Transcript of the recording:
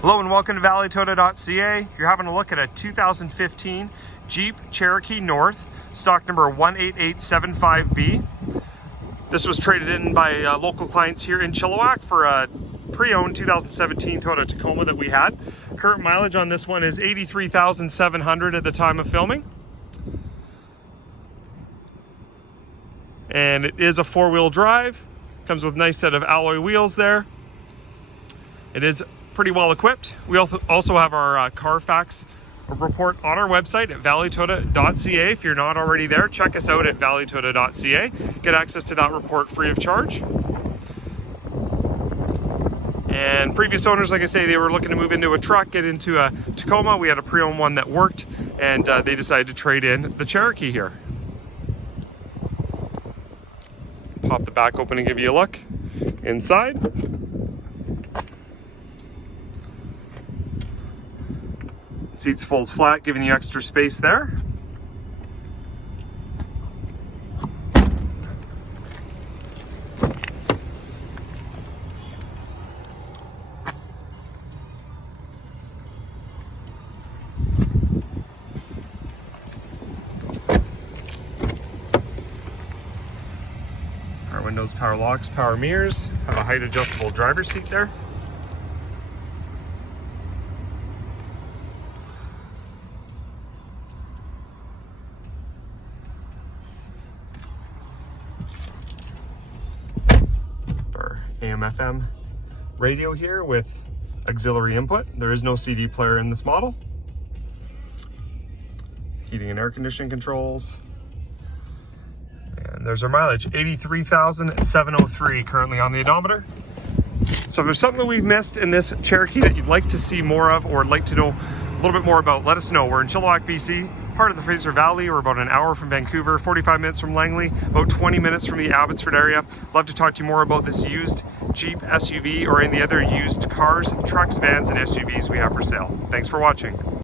Hello and welcome to valleytoyota.ca. You're having a look at a 2015 Jeep Cherokee North, stock number 18875B. This was traded in by local clients here in Chilliwack for a pre-owned 2017 Toyota Tacoma that we had. Current mileage on this one is 83,700 at the time of filming. And it is a four-wheel drive. Comes with a nice set of alloy wheels there. It is pretty well equipped. We also have our Carfax report on our website at valleytoyota.ca. If you're not already there, check us out at valleytoyota.ca. Get access to that report free of charge. And previous owners, like I say, they were looking to move into a truck, get into a Tacoma. We had a pre-owned one that worked, and they decided to trade in the Cherokee here. Pop the back open and give you a look inside. Seats fold flat, giving you extra space there. Our windows, power locks, power mirrors, have a height adjustable driver's seat there. Our AM/FM radio here with auxiliary input. There is no CD player in this model. Heating and air conditioning controls. And there's our mileage, 83,703 currently on the odometer. So if there's something that we've missed in this Cherokee that you'd like to see more of or like to know a little bit more about, let us know. We're in Chilliwack, BC, part of the Fraser Valley. We're about an hour from Vancouver, 45 minutes from Langley, about 20 minutes from the Abbotsford area. Love to talk to you more about this used Jeep SUV or any other used cars, trucks, vans, and SUVs we have for sale. Thanks for watching.